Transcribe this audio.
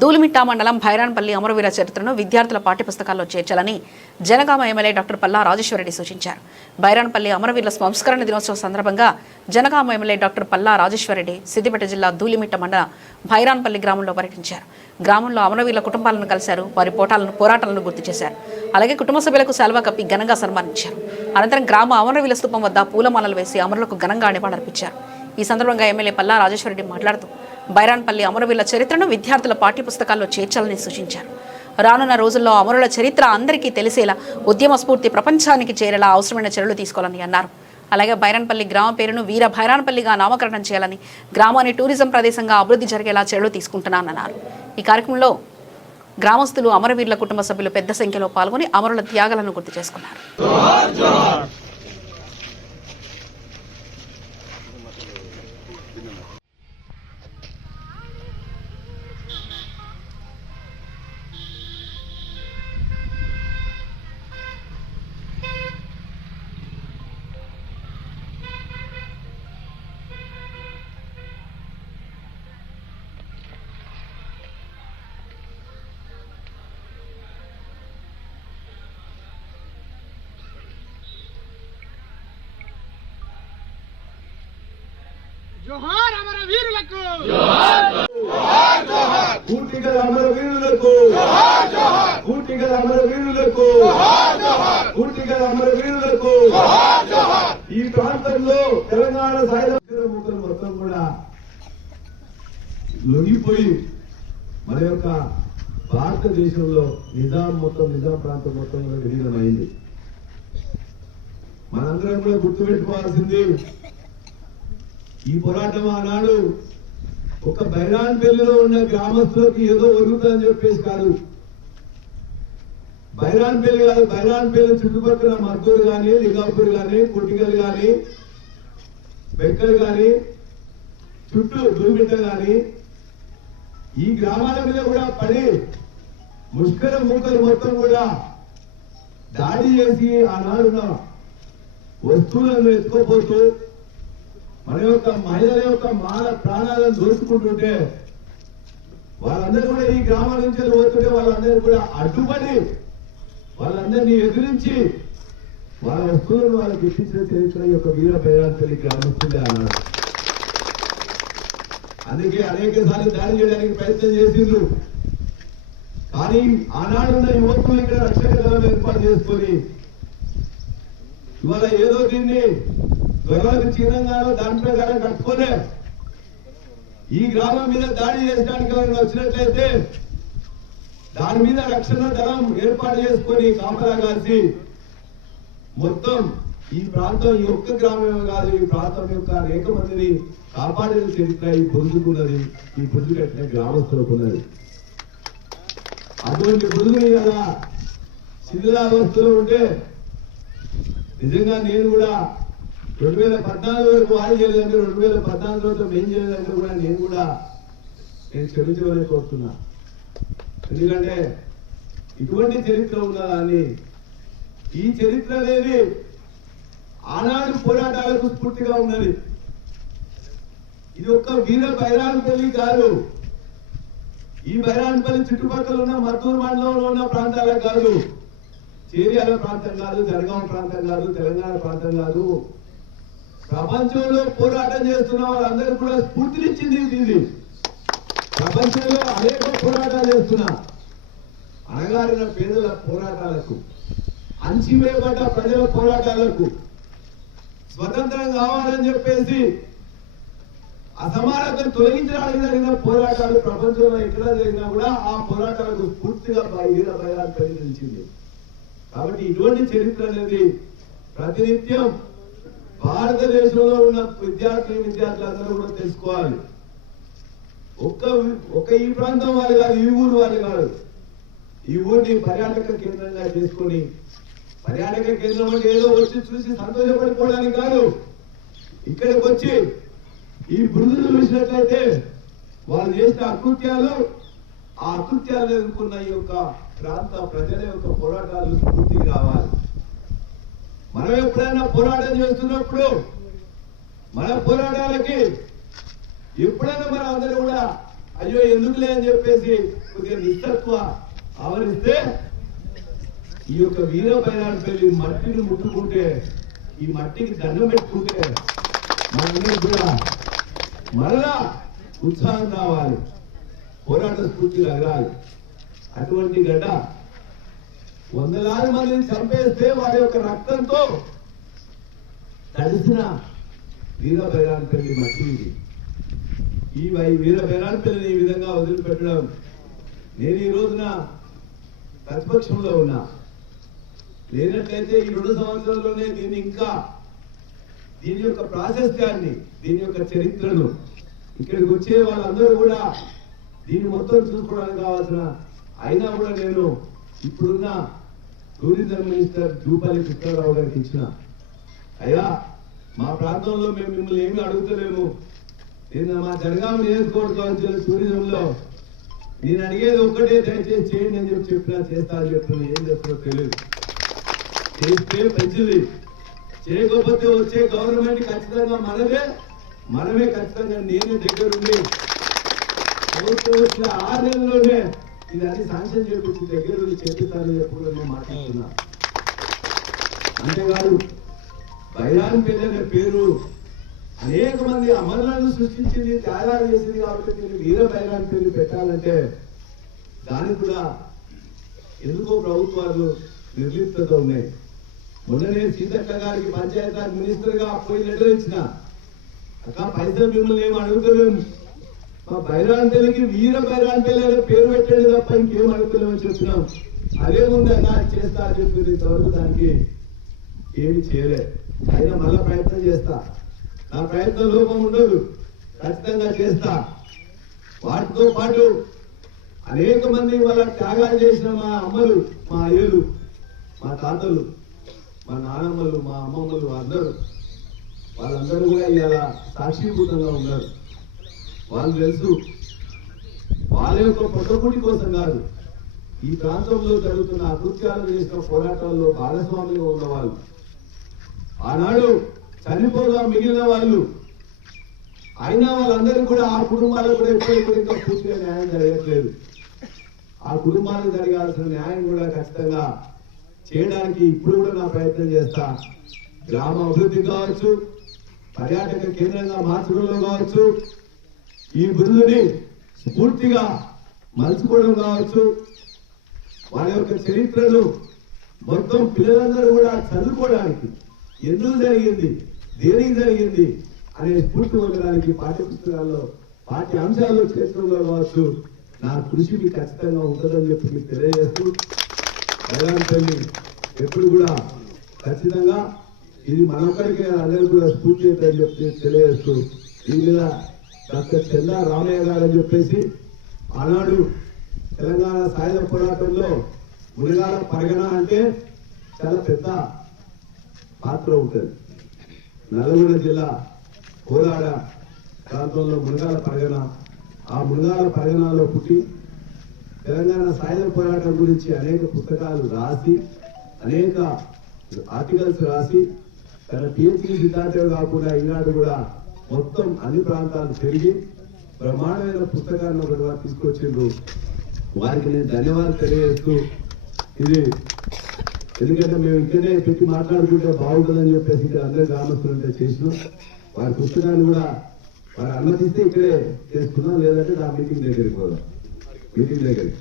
దూలిమిట్ట మండలం భైరాన్పల్లి అమరవీర చరిత్రను విద్యార్థుల పాఠ్యపుస్తకాల్లో చేర్చాలని జనగామ ఎమ్మెల్యే డాక్టర్ పల్లా రాజేశ్వరరెడ్డి సూచించారు. భైరాన్పల్లి అమరవీరుల సంస్కరణ దినోత్సవం సందర్భంగా జనగామ ఎమ్మెల్యే డాక్టర్ పల్లా రాజేశ్వరరెడ్డి సిద్దిపేట జిల్లా దూలిమిట్ట మండలం భైరాన్పల్లి గ్రామంలో పర్యటించారు. గ్రామంలో అమరవీరుల కుటుంబాలను కలిశారు. వారి పోరాటాలను గుర్తు చేశారు. అలాగే కుటుంబ సభ్యులకు శాల్వా కప్పి ఘనంగా సన్మానించారు. అనంతరం గ్రామ అమరవీరుల స్తూపం వద్ద పూలమాలలు వేసి అమరులకు ఘనంగా నివాళులర్పించారు. ఈ సందర్భంగా ఎమ్మెల్యే పల్లా రాజేశ్వరరెడ్డి మాట్లాడుతూ భైరాన్పల్లి అమరవీరుల చరిత్రను విద్యార్థుల పాఠ్యపుస్తకాల్లో చేర్చాలని సూచించారు. రానున్న రోజుల్లో అమరుల చరిత్ర అందరికీ తెలిసేలా ఉద్యమ స్ఫూర్తి ప్రపంచానికి చేరేలా అవసరమైన చర్యలు తీసుకోవాలని అన్నారు. అలాగే భైరాన్పల్లి గ్రామ పేరును వీర భైరాన్పల్లిగా నామకరణం చేయాలని, గ్రామాన్ని టూరిజం ప్రదేశంగా అభివృద్ధి జరిగేలా చర్యలు తీసుకుంటున్నానన్నారు. ఈ కార్యక్రమంలో గ్రామస్తులు, అమరవీరుల కుటుంబ సభ్యులు పెద్ద సంఖ్యలో పాల్గొని అమరుల త్యాగాలను గుర్తు చేసుకున్నారు. జోహార్ అమరవీరులకు, జోహార్ జోహార్ కూటిగల అమరవీరులకు, జోహార్ జోహార్ కూటిగల అమరవీరులకు, జోహార్ జోహార్ కూటిగల అమరవీరులకు, జోహార్ జోహార్. ఈ ప్రాంతంలో తెలంగాణ సాయుధ మూకలు మొత్తం కూడా లొంగిపోయి మన యొక్క భారతదేశంలో నిజాం ప్రాంతం మొత్తం కూడా విలీనమైంది. మనందరం కూడా గుర్తుపెట్టుకోవాల్సింది, ఈ పోరాటం ఆనాడు ఒక భైరాన్పల్లిలో ఉన్న గ్రామస్తులకి ఏదో ఒరుగుతుందని చెప్పేసి కాదు. భైరాన్పల్లి కాదు, భైరాన్పల్లి చుట్టుపక్కల మద్దూరు కానీ, లింగాపూర్ కానీ, కుటిగల్ కానీ, బెక్కలు కానీ, చుట్టూ దూమిట్ట కానీ, ఈ గ్రామాల మీద కూడా పడి ముష్కర మూకలు మొత్తం కూడా దాడి చేసి ఆనాడున్న వస్తువులను ఎత్తుకోపోతూ మన యొక్క మహిళల యొక్క ప్రాణాలను దోచుకుంటుంటే వాళ్ళందరూ కూడా ఈ గ్రామం నుంచి పోతుంటే వాళ్ళందరూ కూడా అడ్డుపడి వాళ్ళందరినీ ఎదిరించి వాళ్ళ వస్తువులను వాళ్ళకి ఇప్పించిన చరిత్ర యొక్క వీర భైరాన్పల్లి గ్రామస్తులే అన్నారు. అందుకే అనేక సార్లు దాడి చేయడానికి ప్రయత్నం చేసిండ్రు. కానీ ఆనాడున్న యువకులు ఇక్కడ రక్షక దళం ఏర్పాటు చేసుకొని ఇవాళ ఏదో దీన్ని త్వరలకు చిహ్నంగానో దాని ప్రకారం కట్టుకోలే ఈ గ్రామం మీద దాడి చేయడానికి ఎవరైనా వచ్చినట్లయితే దాని మీద రక్షణ దళం ఏర్పాటు చేసుకొని కాపలా కాసి మొత్తం ఈ ప్రాంతం ఈ ఒక్క గ్రామమే కాదు, ఈ ప్రాంతం యొక్క అనేక మందిని కాపాడిన చరిత్ర ఈ పొందుకున్నది, ఈ పొందు కట్టిన గ్రామస్తులకు ఉన్నది. అటువంటి పొందుని కదా శిథిలావస్థలో ఉంటే నిజంగా నేను కూడా 2014 వరకు వాళ్ళు చేయలేదంటే 2014 తర్వాత మేము చేయలేదంటే కూడా నేను క్షమించమని కోరుతున్నా. ఎందుకంటే ఇటువంటి చరిత్ర ఉన్నదాన్ని, ఈ చరిత్ర అనేది ఆనాడు పోరాటాలకు స్ఫూర్తిగా ఉన్నది. ఇది ఒక్క వీర భైరాన్పల్లి కాదు, ఈ భైరాన్పల్లి చుట్టుపక్కల ఉన్న మత్తూరు మండలంలో ఉన్న ప్రాంతాలకు కాదు, చేర్యాల ప్రాంతం కాదు, జనగామ ప్రాంతం కాదు, తెలంగాణ ప్రాంతం కాదు, ప్రపంచంలో పోరాటం చేస్తున్న వాళ్ళందరూ కూడా స్ఫూర్తినిచ్చింది ఇది. ప్రపంచంలో అనేక పోరాటాలు చేస్తున్నా అణగారిన పేదల పోరాటాలకు, అంచివేయబడ్డ ప్రజల పోరాటాలకు, స్వతంత్రం కావాలని చెప్పేసి అసమానతను తొలగించడానికి జరిగిన పోరాటాలు ప్రపంచంలో ఎక్కడ జరిగినా కూడా ఆ పోరాటాలకు పూర్తిగా వీర భైరాన్పల్లి నిలిచింది. కాబట్టి ఇటువంటి చరిత్ర అనేది ప్రతినిత్యం భారతదేశంలో ఉన్న విద్యార్థులందరూ కూడా తెలుసుకోవాలి. ఒక్క ఈ ప్రాంతం వాళ్ళు కాదు, ఈ ఊరు వాళ్ళు కాదు, ఈ ఊరిని పర్యాటక కేంద్రంగా చేసుకొని, పర్యాటక కేంద్రం అంటే ఏదో వచ్చి చూసి సంతోషపడిపోవడానికి కాదు, ఇక్కడికి వచ్చి ఈ బృందులు చూసినట్లయితే వాళ్ళు చేసిన అకృత్యాలు, ఆ అకృత్యాలు ఎదుర్కొన్న ఈ యొక్క ప్రాంత ప్రజల యొక్క పోరాటాలు స్ఫూర్తికి రావాలి. మనం ఎప్పుడైనా పోరాటం చేస్తున్నప్పుడు మన పోరాటాలకి ఎప్పుడైనా మనం అందరూ కూడా అయ్యో ఎందుకులే అని చెప్పేసి కొద్దిగా నిస్సత్వ ఆవరిస్తే ఈ యొక్క వీర బైరాన్పల్లి మట్టిని ముట్టుకుంటే, ఈ మట్టికి దండం పెట్టుకుంటే మనందరూ కూడా మరలా ఉత్సాహం రావాలి, పోరాట స్ఫూర్తి కలగాలి. అటువంటి గడ్డ వందలాది మందిని చంపేస్తే వారి యొక్క రక్తంతో తడిసిన వీర బైరాన్పల్లి మట్టి ఇది. ఈ వీర బైరాన్పల్లిని ఈ విధంగా వదిలిపెట్టడం, నేను ఈ రోజున ప్రతిపక్షంలో ఉన్నా, లేనట్లయితే ఈ 2 సంవత్సరాల్లోనే దీన్ని ఇంకా దీని యొక్క ప్రాశస్త్యాన్ని, దీని యొక్క చరిత్రను ఇక్కడికి వచ్చే వాళ్ళందరూ కూడా దీన్ని మొత్తం చూసుకోవడానికి కావాల్సిన, అయినా కూడా నేను ఇప్పుడున్న టూరిజం మినిస్టర్ జూపల్లి కృష్ణారావు గారికి ఇచ్చిన, అయ్యా మా ప్రాంతంలో మేము మిమ్మల్ని ఏమీ అడుగుతలేము, నేను మా జనగామ నియోజకవర్గం టూరిజంలో నేను అడిగేది ఒక్కటే, దయచేసి చేయండి అని చెప్పినా చేస్తా అని చెప్తున్నా. ఏం చేస్తారో తెలియదు, చేస్తే మంచిది, చేయకపోతే వచ్చే గవర్నమెంట్ ఖచ్చితంగా మనమే ఖచ్చితంగా నేనే దగ్గరుండి ప్రభుత్వం వచ్చిన 6 నెలల్లోనే ఇది అన్ని శాంక్షన్ చేపించి దగ్గరుండి చేపిస్తానని చెప్పి నేను మాట్లాడుతున్నా. అంతేకాదు బైరాన్పల్లి అనే పేరు అనేక మంది అమరులను సృష్టించింది, త్యాగాలు చేసింది కాబట్టి నేను వీర బైరాన్పల్లి పెట్టాలంటే దానికి కూడా ఎందుకో ప్రభుత్వాలు నిర్లిప్తత ఉన్నాయి. మొన్ననే సీతక్క గారికి పంచాయతీరాజ్ మినిస్టర్ గా పోయి లెటర్ ఇచ్చిన, అక్క పైసలు మిమ్మల్ని ఏమి అడుగుతలేము, మా బైరాన్పల్లికి వీర బైరాన్పల్లి అనే పేరు పెట్టండి తప్ప ఇంకేం అడుగుతలేమని చెప్పినాం. అదే ముందు అన్నా చేస్తా అని చెప్పింది, ఇంతవరకు దానికి ఏమి చేయలే. అయినా మళ్ళా ప్రయత్నం చేస్తా, నా ప్రయత్నం లోపం ఉండదు, ఖచ్చితంగా చేస్తా. వాటితో పాటు అనేక మంది వాళ్ళ త్యాగాలు చేసిన మా అమ్మలు, మా అయ్యలు, మా తాతలు, మా నానమ్మలు, మా అమ్మమ్మలు వాళ్ళందరూ కూడా ఇలా సాక్షిభూతంగా ఉన్నారు. వాళ్ళు తెలుసు, వాళ్ళ యొక్క పొట్టకూటి కోసం కాదు, ఈ ప్రాంతంలో జరుగుతున్న అకృత్యాలు చేసిన పోరాటాల్లో భాగస్వామిగా ఉన్నవాళ్ళు, ఆనాడు చనిపోగా మిగిలిన వాళ్ళు, అయినా వాళ్ళందరూ కూడా ఆ కుటుంబాలకు కూడా ఎప్పటికీ ఇంకా పూర్తిగా న్యాయం జరగట్లేదు. ఆ కుటుంబాలకు జరగాల్సిన న్యాయం కూడా ఖచ్చితంగా చేయడానికి ఇప్పుడు కూడా నా ప్రయత్నం చేస్తా. గ్రామ అభివృద్ధి కావచ్చు, పర్యాటక కేంద్రంగా మార్చడంలో కావచ్చు, ఈ బిరుదుని స్ఫూర్తిగా మలుచుకోవడం కావచ్చు, వాళ్ళ యొక్క చరిత్రను మొత్తం పిల్లలందరూ కూడా చదువుకోవడానికి, ఎందుకు జరిగింది, దేనికి జరిగింది అనే స్ఫూర్తి పొందడానికి పాఠ్యపుస్తకాల్లో, పాఠ్య అంశాల్లో చేర్చడంలో కావచ్చు నా కృషి మీకు ఖచ్చితంగా ఉంటుందని చెప్పి మీకు తెలియజేస్తూ, బైరాన్పల్లి ఎప్పుడు కూడా ఖచ్చితంగా ఇది మనొక్కడికి అందరూ కూడా స్ఫూర్తి అవుతుందని చెప్పి తెలియజేస్తూ, దీని మీద డాక్టర్ చెల్లా రామయ్య గారు అని చెప్పేసి ఆనాడు తెలంగాణ సాయుధ పోరాటంలో మునగాల పరగణ అంటే చాలా పెద్ద పాత్ర ఉంటుంది. నల్గొండ జిల్లా కోదాడ ప్రాంతంలో మునగాల పరగణ, ఆ మునగాల పరగణలో పుట్టి తెలంగాణ సాయుధ పోరాటం గురించి అనేక పుస్తకాలు రాసి, అనేక ఆర్టికల్స్ రాసి, తన పిహెచ్డి సిద్ధాంతం కాకుండా ఈనాడు కూడా మొత్తం అన్ని ప్రాంతాలు తిరిగి బ్రహ్మాండమైన పుస్తకాన్ని ఒకటి వారు తీసుకొచ్చిండ్రు. వారికి నేను ధన్యవాదాలు తెలియజేస్తూ, ఇది ఎందుకంటే మేము ఇక్కడే పెట్టి మాట్లాడుకుంటే బాగుంటుందని చెప్పేసి ఇక్కడ అందరూ గ్రామస్తులంటే చేసినాం. వారి పుస్తకాన్ని కూడా వారు అనుమతిస్తే ఇక్కడే చేసుకున్నాం, లేదంటే నా మీటింగ్ దగ్గరికి పోదాం, మీటింగ్ దగ్గరికి.